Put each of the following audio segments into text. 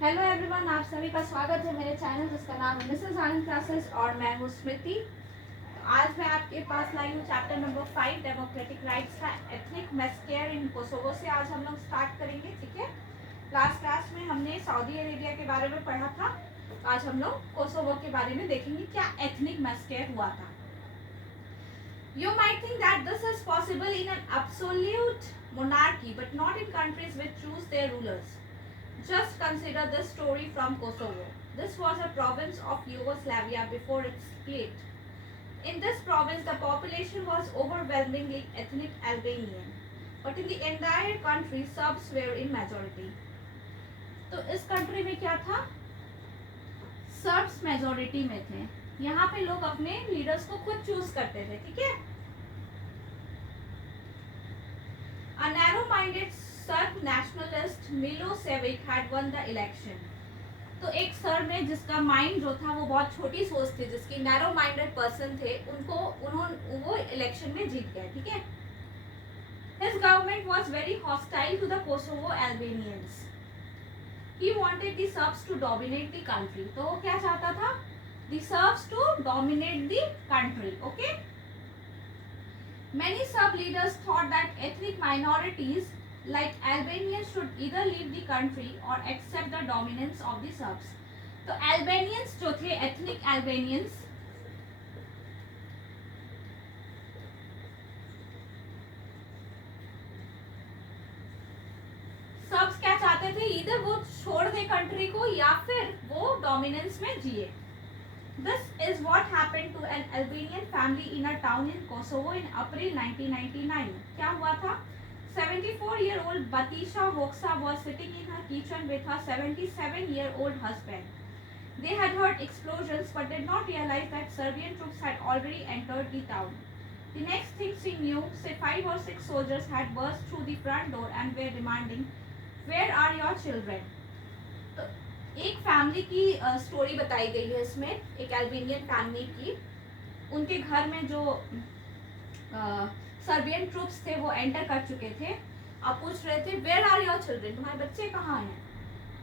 Hello everyone, आप सभी का स्वागत है मेरे चैनल जिसका नाम है मिसेस आनंद क्लासेस और मैं हूँ स्मृति। तो आज मैं आपके पास लाई हूँ चैप्टर नंबर 5 डेमोक्रेटिक राइट्स का एथनिक मैस्केयर इन कोसोवो से आज हम लोग स्टार्ट करेंगे। ठीक है, लास्ट क्लास में हमने सऊदी अरेबिया के बारे में पढ़ा था। आज हम लोग कोसोवो के बारे में देखेंगे क्या एथनिक मैस्केयर हुआ था। You might think that this is possible in an absolute monarchy but not in countries which choose their rulers. Just consider this story from Kosovo. This was a province of Yugoslavia before its split. In this province, the population was overwhelmingly ethnic Albanian, but in the entire country, Serbs were in majority. तो इस country में क्या था, shrubs majority में थे। यहाँ पे लोग अपने लीडर्स को खुद चूज करते थे। ठीक है, A narrow-minded Serb nationalist Milosevic had won the election. तो एक सर्ब ने जिसका माइंड जो था वो बहुत छोटी सोच थी, जिसकी नैरो माइंडेड पर्सन थे, वो इलेक्शन में जीत गए। ठीक है, His government was very hostile to the Kosovo Albanians. He wanted the Serbs to dominate the country. तो वो क्या चाहता था, the Serbs to dominate the country. Okay. Many Serb leaders thought that ethnic minorities like Albanians should either leave the country or accept the dominance of the Serbs. तो Albanians जो थे, ethnic Albanians, Serbs क्या चाहते थे, इधर वो छोड़ दे country को या फिर वो डोमिनेंस में जिए। This is what happened to an Albanian family in a town in Kosovo in April 1999. क्या हुआ था, 74-year-old Batisha Hoksa was sitting in her kitchen with her 77-year-old husband. They had heard explosions but did not realize that Serbian troops had already entered the town. The next thing she knew, say 5 or 6 soldiers had burst through the front door and were demanding, "Where are your children?" तो एक family की story बताई गई है इसमें, एक Albanian family की। उनके घर में जो सर्बियन ट्रूप्स थे वो एंटर कर चुके थे। अब पूछ रहे थे, वेयर आर योर चिल्ड्रन, तुम्हारे बच्चे कहाँ हैं?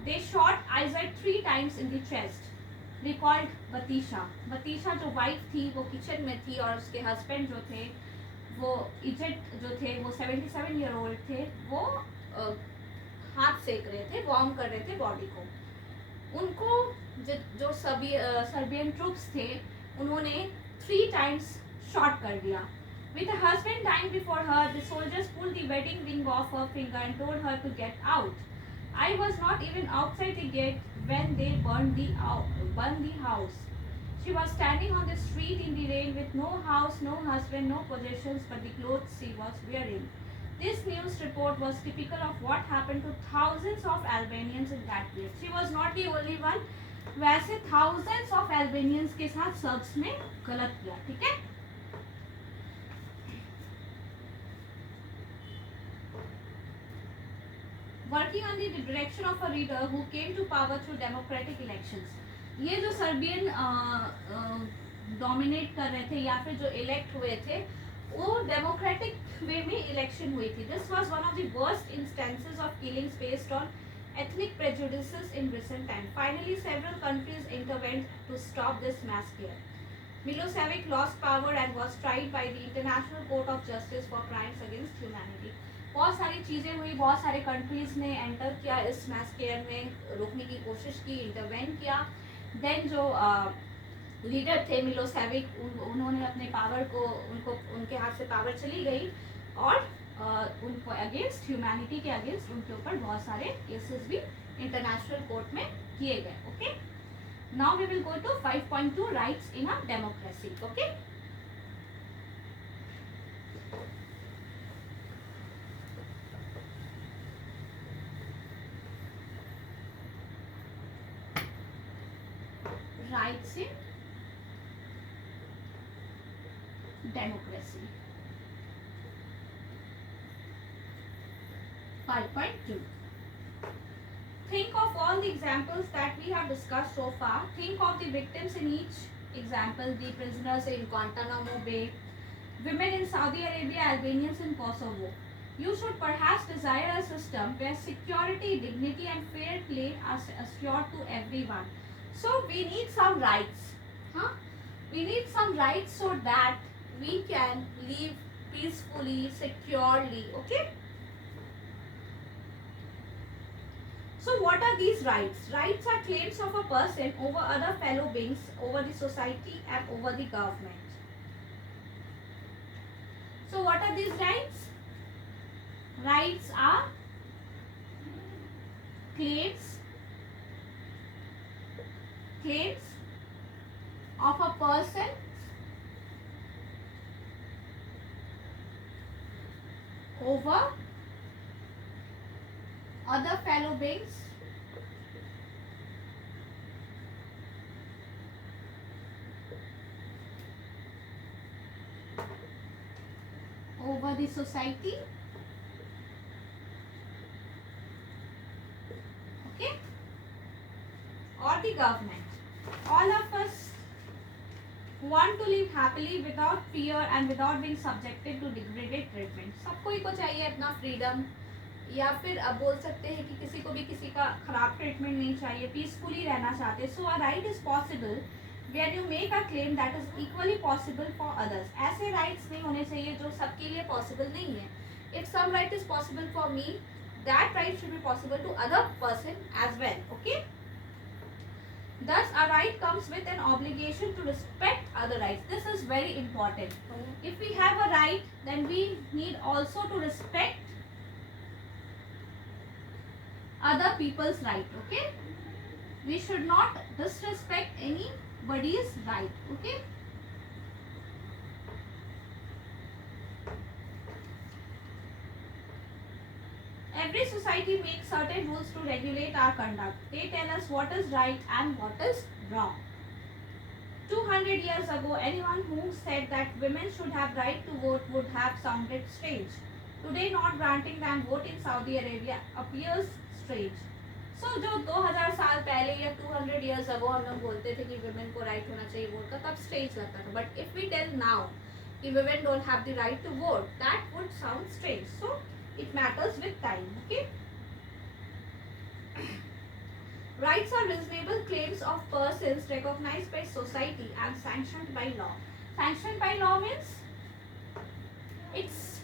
They shot Isaac 3 times in the chest. Recalled Bathsheba. Bathsheba जो वाइफ थी वो किचन में थी और उसके हस्बैंड जो थे वो इजेट जो थे वो 77-year-old थे। वो हाथ सेक रहे थे, वार्म कर रहे थे बॉडी को। उनको जो सर्बियन ट्रूप्स थे उन्होंने 3 times शॉट कर दिया। With her husband dying before her, the soldiers pulled the wedding ring off her finger and told her to get out. I was not even outside the gate when they burned the house. She was standing on the street in the rain with no house, no husband, no possessions but the clothes she was wearing. This news report was typical of what happened to thousands of Albanians in that period. She was not the only one. वैसे thousands of Albanians के साथ shrubs ने गलत किया। ठीक है, working on the direction of a leader who came to power through democratic elections. ये जो सर्बियन डोमिनेट कर रहे थे या फिर जो इलेक्ट हुए थे वो डेमोक्रेटिक वे में इलेक्शन हुई थी। This was one of the worst instances of killings based on ethnic prejudices in recent time. Finally, several countries intervened to stop this massacre. Milosevic lost power and was tried by the International Court of Justice for Crimes Against Humanity. बहुत सारी चीज़ें हुई, बहुत सारे countries ने enter किया इस massacre में, रोकने की कोशिश की, इंटरवेन किया। देन जो लीडर थे मिलोसेविक, उन्होंने अपने पावर को, उनके हाथ से पावर चली गई और उनको अगेंस्ट, ह्यूमैनिटी के अगेंस्ट उनके ऊपर बहुत सारे केसेस भी इंटरनेशनल कोर्ट में किए गए। Okay, now we will go to 5.2 rights in a democracy. Okay, rights in democracy 5.2. Think of all the examples that we have discussed so far. Think of the victims in each example, the prisoners in Guantanamo Bay, women in Saudi Arabia, Albanians in Kosovo. You should perhaps desire a system where security, dignity and fair play are assured to everyone. So we need some rights. Huh? We need some rights so that we can live peacefully, securely. Okay. So what are these rights? Rights are claims of a person over other fellow beings, over the society and over the government. So what are these rights? Rights are claims of a person over other fellow beings over the society, okay, or the government. All of us want to live happily without fear and without being subjected to degraded treatment. सबको ही को चाहिए अपना freedom, या फिर अब बोल सकते हैं कि किसी को भी किसी का खराब ट्रीटमेंट नहीं चाहिए, पीसफुली रहना चाहते. So a right is possible where you make a claim that is equally possible for others. ऐसे राइट्स नहीं होने चाहिए जो सबके लिए पॉसिबल नहीं है. If some right is possible for me, that right should be possible to other person as well. Okay. Thus, a right comes with an obligation to respect other rights. This is very important. If we have a right, then we need also to respect other people's right. Okay? We should not disrespect anybody's right. Okay? Every society makes certain rules to regulate our conduct. They tell us what is right and what is wrong. 200 years ago, anyone who said that women should have right to vote would have sounded strange. Today, not granting them vote in Saudi Arabia appears strange. So, जो 2000 साल पहले या 200 years ago हम लोग बोलते थे कि women को right होना चाहिए वोट का, तब strange लगता था. But if we tell now कि women don't have the right to vote, that would sound strange. So, it matters with time. Okay. Rights are reasonable claims of persons recognized by society and sanctioned by law. Sanctioned by law means it's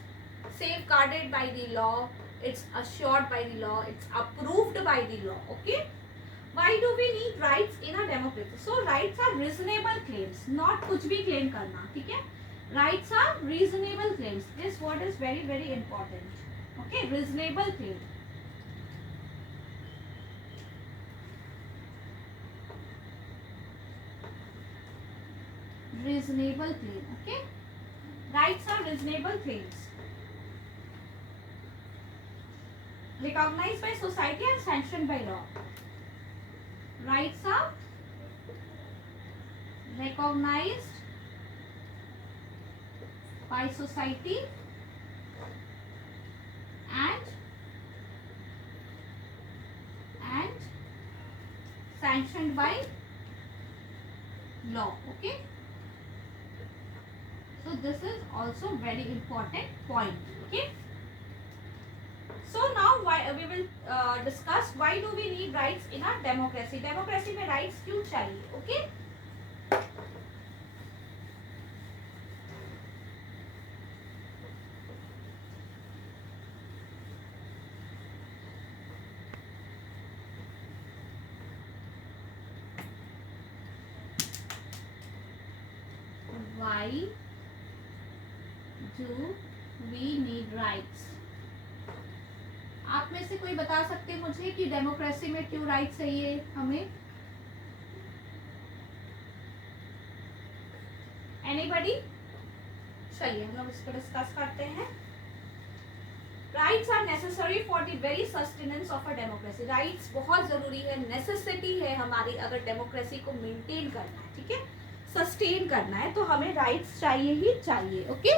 safeguarded by the law, it's assured by the law, it's approved by the law. Okay. Why do we need rights in a democracy? So rights are reasonable claims, not कुछ भी claim करना. ठीक है. Rights are reasonable claims. This word is very very important. Okay, reasonable claim. Reasonable claim. Okay, rights are reasonable claims recognized by society and sanctioned by law. Rights are recognized by society and sanctioned by law. Okay, so this is also very important point. Okay, so now we will discuss why do we need rights in a democracy. Democracy में rights क्यों चाहिए. Okay. Why do we need rights? आप में से कोई बता सकते हैं मुझे कि डेमोक्रेसी में क्यों राइट चाहिए हमें? एनीबडी? चलिए हम लोग इसको डिस्कस करते हैं. Rights are necessary for the very sustenance of a democracy. Rights बहुत जरूरी है, नेसेसिटी है हमारी अगर डेमोक्रेसी को मेंटेन करना है. ठीक है, सस्टेन करना है तो हमें राइट्स चाहिए ही चाहिए. Okay.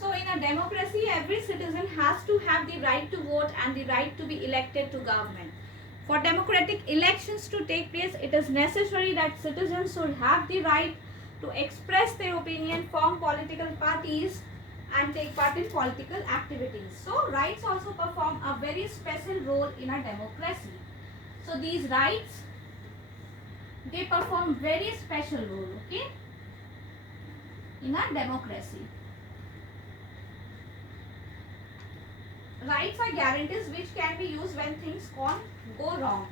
So in a democracy, every citizen has to have the right to vote and the right to be elected to government. For democratic elections to take place, it is necessary that citizens should have the right to express their opinion, form political parties, and take part in political activities. So rights also perform a very special role in a democracy. So these rights, they perform very special role, okay, in a democracy. Rights are guarantees which can be used when things go wrong.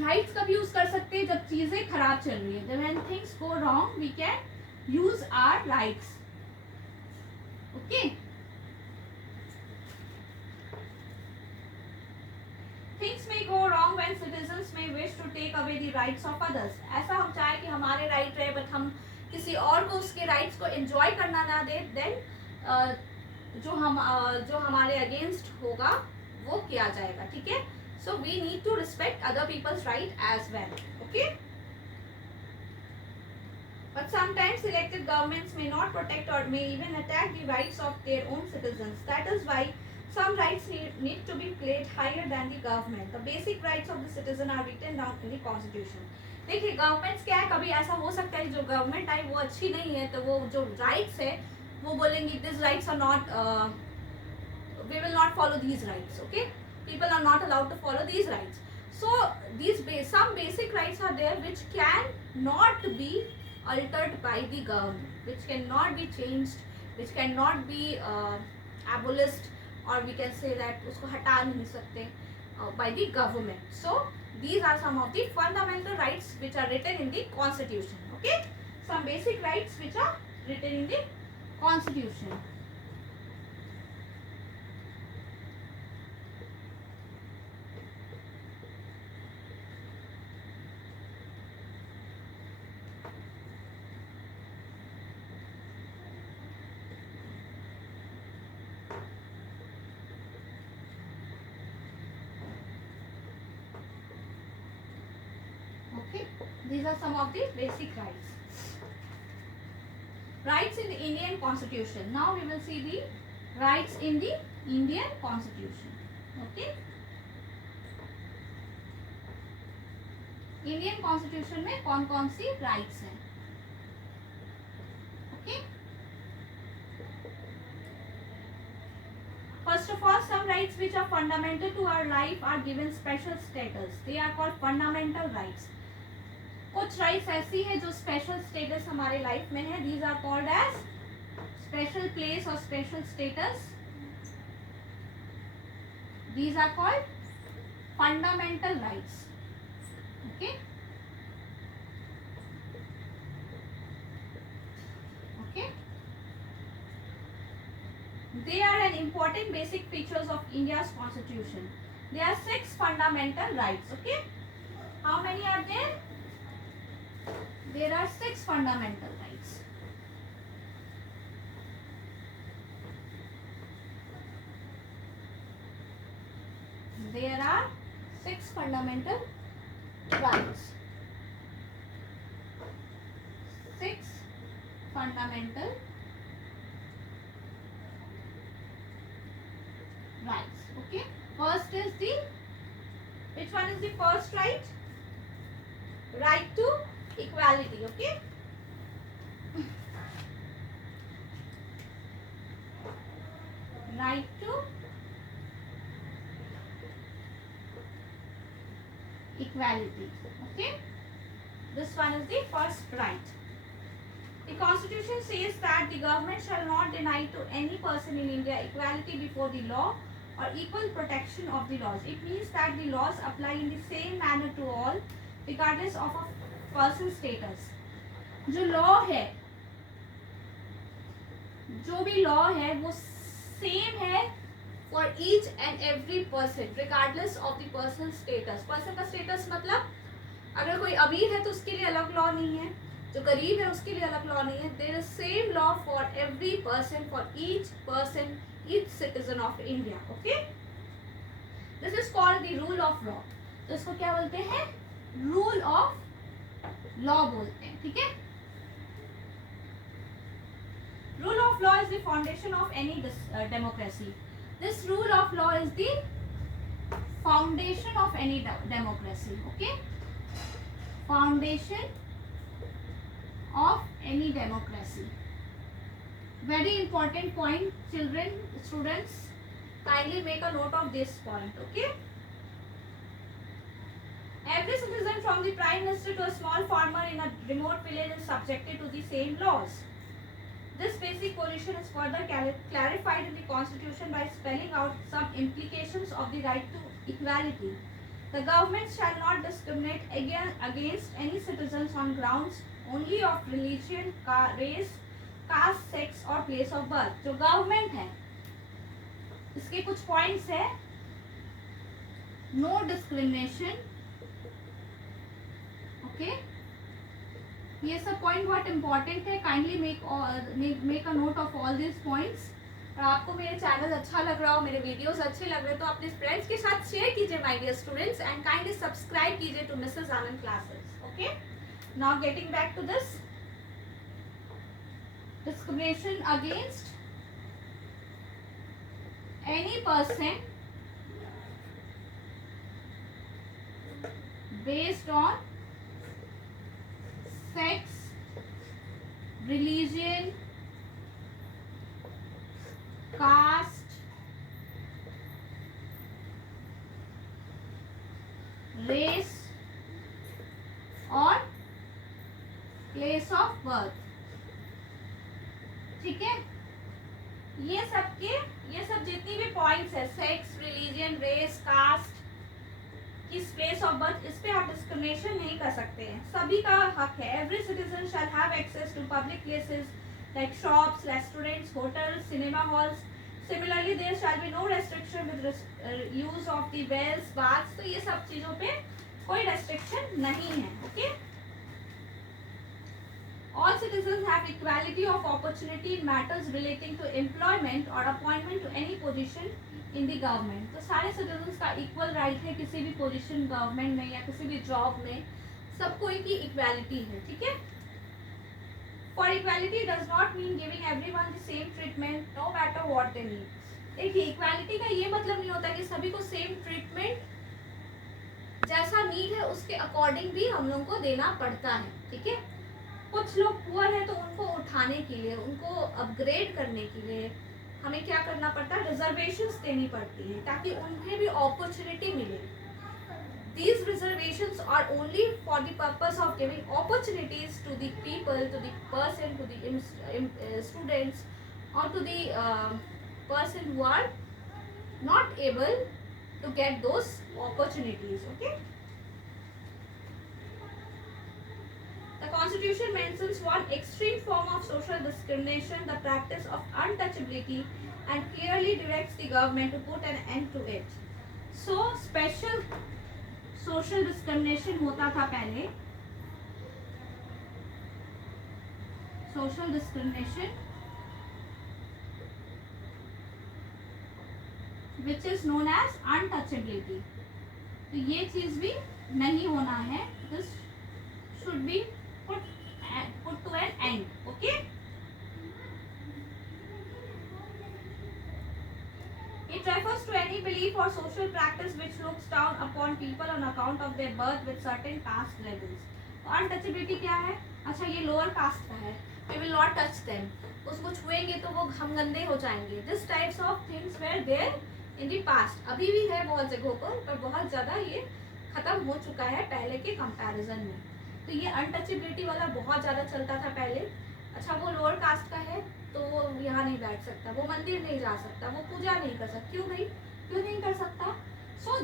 Rights कब use कर सकते हैं? जब चीजें खराब चल रही है. When things go wrong, we can use our rights. Okay. Things may go wrong when citizens may wish to take away the rights of others. ऐसा हम चाहे कि हमारे राइट रहे बट हम किसी और को उसके राइट्स को एंजॉय करना ना दे, देन जो हमारे अगेंस्ट होगा वो किया जाएगा. ठीक है. So we need to respect other people's right as well. Okay. But sometimes elected governments may not protect or may even attack the rights of their own citizens. That is why some rights need to be placed higher than the government. The basic rights of the citizen are written down in the constitution. देखिए governments क्या है, कभी ऐसा हो सकता है जो government आई वो अच्छी नहीं है तो वो जो राइट्स है वो बोलेंगी this rights are not, we will not follow these rights. Okay. People are not allowed to follow these rights. So some basic rights are there which can not be altered by the government, which cannot be changed, which cannot be abolished, or we can say that उसको हटा नहीं सकते by the government. So these are some of the fundamental rights which are written in the constitution. Okay, some basic rights which are written in the constitution. These are some of the basic rights. Rights in the Indian Constitution. Now we will see the rights in the Indian Constitution. Okay. Indian Constitution में कौन कौन सी rights हैं? Okay. First of all, some rights which are fundamental to our life are given special status. They are called fundamental rights. कुछ rights ऐसी है जो special status हमारे life में है. These are called as special place और special status. These are called fundamental rights. Okay. Okay. They are an important basic features of India's constitution. There are 6 fundamental rights. Okay. How many are there? There are 6 fundamental rights. There are 6 fundamental rights. 6 fundamental rights. Okay. First is the, which one is the first right? Right to equality. Okay. Right to equality. Okay. This one is the first right. The Constitution says that the government shall not deny to any person in India equality before the law or equal protection of the laws. It means that the laws apply in the same manner to all regardless of a person status. जो law है, जो भी law है वो same है for each and every person regardless of the person status. Person का status मतलब अगर कोई अमीर है तो उसके लिए अलग लॉ नहीं है, जो गरीब है उसके लिए अलग लॉ नहीं है. There is same law for every person, for each person, each citizen of India. Okay. This is called the rule of law. तो इसको क्या बोलते हैं? रूल ऑफ लॉ बोलते हैं. ठीक है. Rule of law is the foundation of any democracy. This rule of law is the foundation of any democracy. Okay. Foundation of any democracy. Very important point, children, students, kindly make a note of this point. Okay. Every citizen from the prime minister to a small farmer in a remote village is subjected to the same laws. This basic position is further clarified in the Constitution by spelling out some implications of the right to equality. The government shall not discriminate against any citizens on grounds only of religion, race, caste, sex और place of birth. जो government है, इसके कुछ points है. No discrimination. Okay. ये सब point बहुत important है. Kindly make a note of all this points. और आपको मेरे चैनल अच्छा लग रहा हो, मेरे वीडियोस अच्छे लग रहे हो, तो अपने फ्रेंड्स के साथ शेयर कीजिए my dear students, and kindly subscribe कीजिए to Mrs Anand classes. Okay. Now getting back to this discrimination against any person based on sex, religion, caste, race और place of birth. ठीक है. ये सब जितनी भी पॉइंट्स है, सेक्स, रिलीजन, रेस, कास्ट, किस प्लेस ऑफ बर्थ, इस पे आप डिस्क्रिमिनेशन नहीं कर सकते हैं. सभी का हक है. Every citizen shall have access to public places like shops, restaurants, hotels, cinema halls. Similarly there shall be no restriction with use of the wells, baths. तो ये सब चीजों पे कोई रेस्ट्रिक्शन नहीं है. Okay. All citizens have equality of opportunity in matters relating to employment or appointment to any position in the government. तो सारे सिटीजन्स का इक्वल राइट है किसी भी पोजीशन गवर्नमेंट में या किसी भी जॉब में. सबको की इक्वालिटी है. ठीक है. For equality does not mean giving everyone the same treatment no matter what they need. देखिए, इक्वालिटी का ये मतलब नहीं होता कि सभी को सेम ट्रीटमेंट जैसा नीड है उसके अकॉर्डिंग भी हम लोग को देना पड़ता है. ठीक है. कुछ लोग पुअर है तो उनको उठाने के लिए, उनको अपग्रेड करने के लिए हमें क्या करना पड़ता है, रिजर्वेशंस देनी पड़ती है ताकि उन्हें भी अपॉर्चुनिटी मिले. These reservations are only for the purpose of giving opportunities to the people, to the person, to the students, or to the person who are not able to get those opportunities. Okay. The Constitution mentions one extreme form of social discrimination, the practice of untouchability, and clearly directs the government to put an end to it. So, special social discrimination होता था पहले. Social discrimination, which is known as untouchability. तो ये चीज भी नहीं होना है. This should be put to an end. Okay. It refers to any belief or social practice which looks down upon people on account of their birth with certain caste levels. Untouchability क्या है? अच्छा, ये lower caste का है. We will not touch them. उसको छुएंगे तो वो हम गंदे हो जाएंगे. This types of things were there in the past. अभी भी है बहुत जगहों पर बहुत ज़्यादा ये खत्म हो चुका है पहले के कंपैरिजन में. तो ये अनटचेबिलिटी वाला बहुत ज़्यादा चलता था पहले. अच्छा, वो लोअर कास्ट का है तो वो यहाँ नहीं बैठ सकता, वो मंदिर नहीं जा सकता, वो पूजा नहीं कर सकता. क्यों भाई, क्यों नहीं कर सकता? So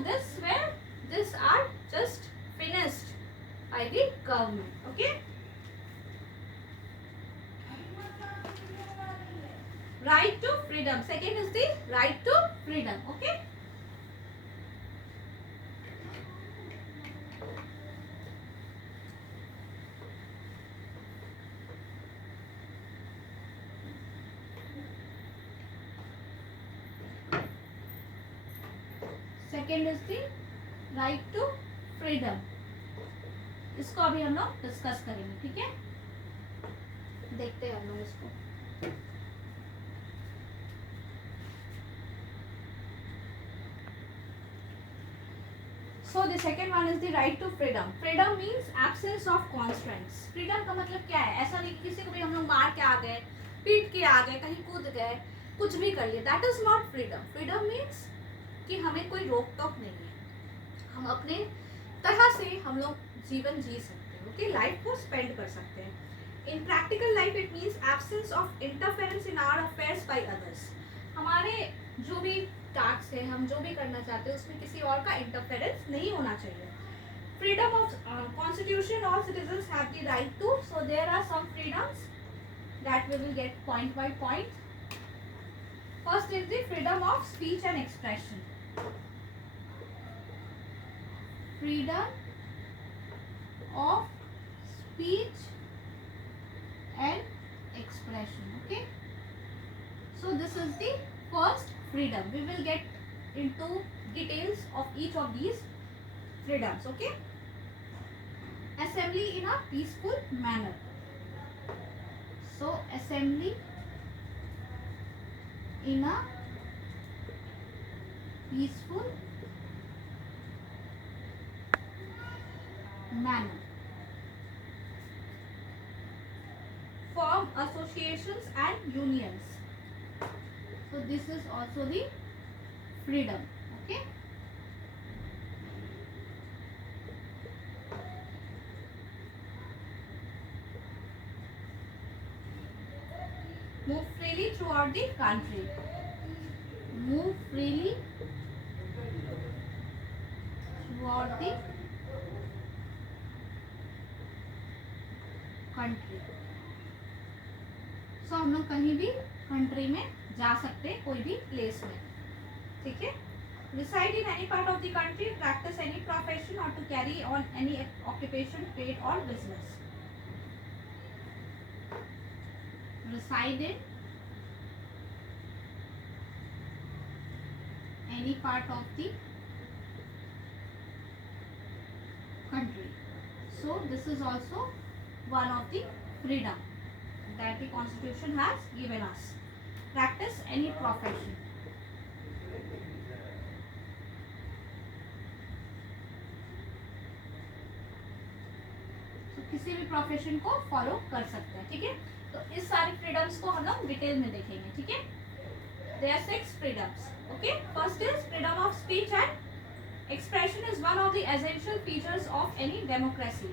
this are just finished by the government. Okay. Right to freedom. Second is the right to freedom. Okay. Second is the right to freedom. इसको अभी हम लोग डिस्कस करेंगे. ठीक है. देखते हैं हम लोग इसको. So the second one is the right to freedom. Freedom means absence of constraints. Freedom का मतलब क्या है? ऐसा नहीं कि किसी को भी हम लोग मार के आ गए, पीट के आ गए, कहीं कूद गए, कुछ भी कर लिए. That is not freedom. Freedom means कि हमें कोई रोक टोक नहीं है. हम अपने तरह से हम लोग जीवन जी सकते हैं. ओके, लाइफ को स्पेंड कर सकते हैं. In practical life it means absence of interference in our affairs by others. हमारे जो भी टास्क है, हम जो भी करना चाहते हैं उसमें किसी और का इंटरफेरेंस नहीं होना चाहिए. Freedom of constitution, all citizens have the right to. So there are some freedoms that we will get point by point. First is the freedom of speech and expression. Freedom of speech and expression. Okay, so this is the first freedom. We will get into details of each of these freedoms. Okay, assembly in a peaceful manner. So assembly in a peaceful manner. Form associations and unions. So this is also the freedom. Okay, move freely throughout the country. Move freely throughout the country. So हम लोग कहीं भी country में जा सकते हैं, कोई भी प्लेस में. ठीक है. Reside in any part of the country, practice any profession or to carry on any occupation, trade or business. Reside in any part of the country. So this is also one of the freedom that the constitution has given us. Practice any profession. So किसी भी profession को follow कर सकते हैं. ठीक है, तो इस सारी फ्रीडम्स को हम लोग डिटेल में देखेंगे. ठीक है, there are 6 freedoms. Okay, first is freedom of speech and expression is one of the essential features of any democracy.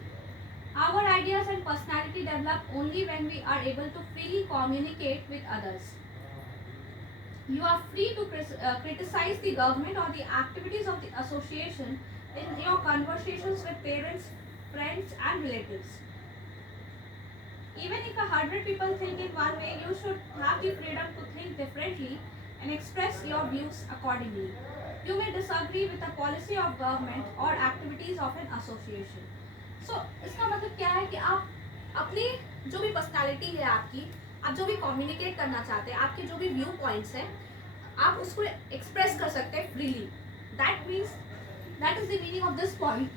Our ideas and personality develop only when we are able to freely communicate with others. You are free to criticize the government or the activities of the association in your conversations with parents, friends and relatives. Even if 100 people think in one way, you should have the freedom to think differently and express your views accordingly. You may disagree with the policy of government or activities of an association. So, इसका मतलब क्या है कि आप अपनी जो भी personality है आपकी, आप जो भी कम्युनिकेट करना चाहते हैं, आपके जो भी व्यू पॉइंट्स हैं, आप उसको एक्सप्रेस कर सकते हैं freely. That means that is the meaning of this point.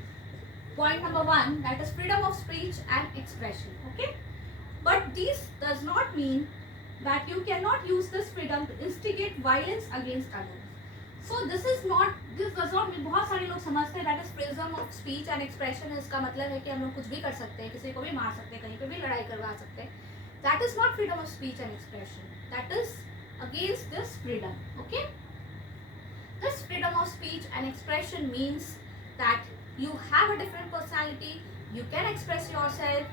Point number 1, that is freedom of speech and expression. Okay, but this does not mean that you can not use this freedom to instigate violence against others. So this is not, this does not mean, बहुत सारे लोग समझते हैं that is freedom of speech and expression. इसका मतलब है कि हम लोग कुछ भी कर सकते हैं, किसी को भी मार सकते हैं, कहीं पे भी लड़ाई करवा सकते हैं. That is not freedom of speech and expression. That is against this freedom. Okay? This freedom of speech and expression means that you have a different personality, you can express yourself,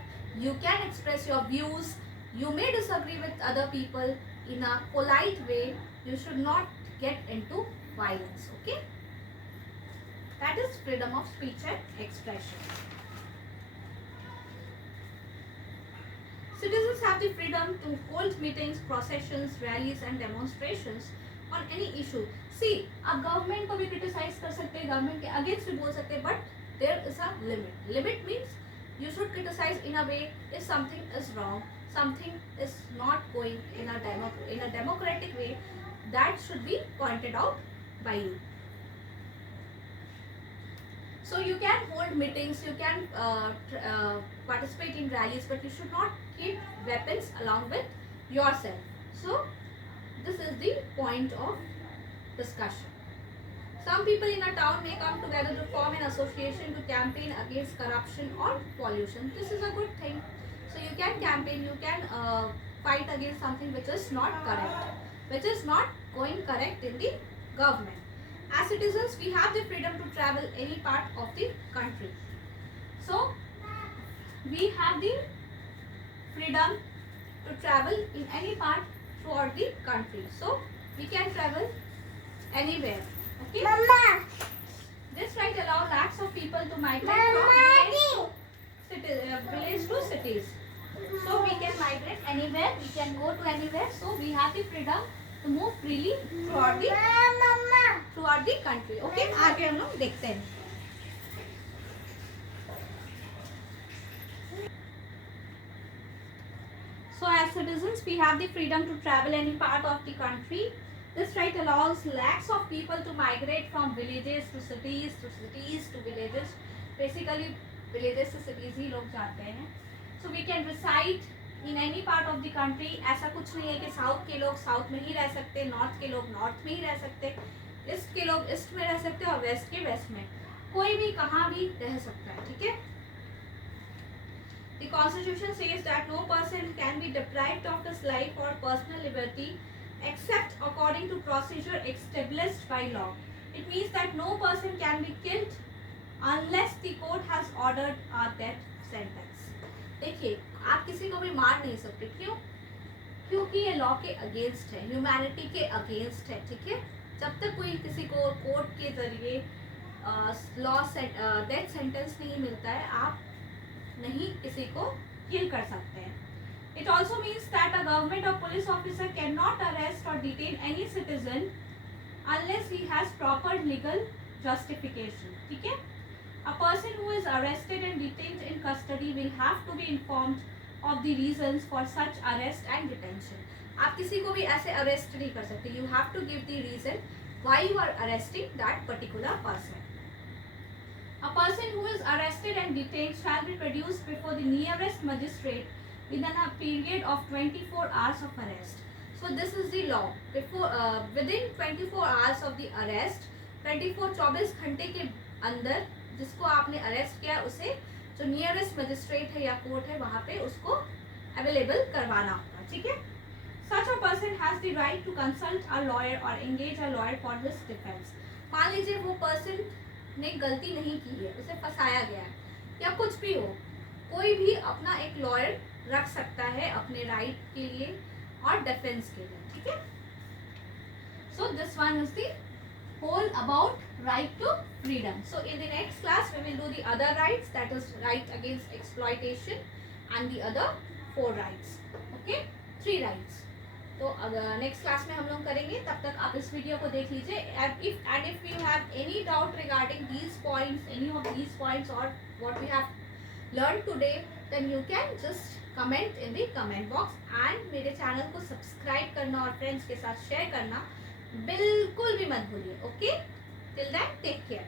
you can express your views, you may disagree with other people in a polite way. You should not get into violence. Okay, that is freedom of speech and expression. Citizens have the freedom to hold meetings, processions, rallies and demonstrations on any issue. See, आप government को भी criticise कर सकते हैं, government के against भी बोल सकते हैं, but there is a limit. Limit means you should criticize in a way if something is wrong, something is not going in a democratic way, that should be pointed out by you. So you can hold meetings, you can participate in rallies, but you should not keep weapons along with yourself. So this is the point of discussion. Some people in a town may come together to form an association to campaign against corruption or pollution. This is a good thing. So you can campaign, you can fight against something which is not correct, which is not going correct in the government. As citizens, we have the freedom to travel any part of the country. So we have the freedom to travel in any part throughout the country. So we can travel anywhere. Okay. Mama. This right allows lakhs of people to migrate from village to cities. So we can migrate anywhere. We can go to anywhere. So we have the freedom to move freely throughout the country. Okay. आगे हम लोग देखते हैं. So as citizens, we have the freedom to travel any part of the country. This right allows lakhs of people to migrate from villages to cities to villages. Basically, villages to cities ही लोग जाते हैं. So we can reside in any part of the country. ऐसा कुछ नहीं है कि south के लोग साउथ में ही रह सकते, नॉर्थ के लोग नॉर्थ में ही रह सकते, ईस्ट के लोग ईस्ट में रह सकते और वेस्ट के वेस्ट में. कोई भी कहाँ भी रह सकता है. ठीक है. The Constitution says that no person can be deprived of his life or personal liberty except according to procedure established by law. It means that no person can be killed unless the court has ordered a death sentence. देखिए, आप किसी को भी मार नहीं सकते. क्यों? क्योंकि ये लॉ के अगेंस्ट है, ह्यूमैनिटी के अगेंस्ट है. ठीक है. जब तक कोई किसी को कोर्ट के जरिए लॉ डेथ सेंटेंस नहीं मिलता है, आप नहीं किसी को किल कर सकते हैं. It also means that a government or police officer cannot arrest or detain any citizen unless he has proper legal justification. ठीक है. A person who is arrested and detained in custody will have to be informed of the reasons for such arrest and detention. आप किसी को भी ऐसे arrest नहीं कर सकते. You have to give the reason why you are arresting that particular person. A person who is arrested and detained shall be produced before the nearest magistrate within a period of 24 hours of arrest. So this is the law. Within 24 hours of the arrest, 24 घंटे के अंदर जिसको आपने arrest किया उसे जो nearest magistrate है या कोर्ट है वहाँ पे उसको अवेलेबल करवाना होगा. ठीक है. Such a person has the right to consult a lawyer or engage a lawyer for his defense. मान लीजिए वो पर्सन ने गलती नहीं की है, उसे फंसाया गया है या कुछ भी हो, कोई भी अपना एक लॉयर रख सकता है अपने राइट के लिए और डिफेंस के लिए. ठीक है. So this one is the whole about right to freedom. So in the next class we will do the other rights, that is right against exploitation and the other 4 rights. Okay, 3 rights. तो next class में हम लोग करेंगे. तब तक आप इस video को देख लीजिए. If you have any doubt regarding these points, any of these points और what we have learn today, then you can just comment in the comment box. And मेरे चैनल को सब्सक्राइब करना और फ्रेंड्स के साथ शेयर करना बिल्कुल भी मत भूलिए. Okay, till then take care.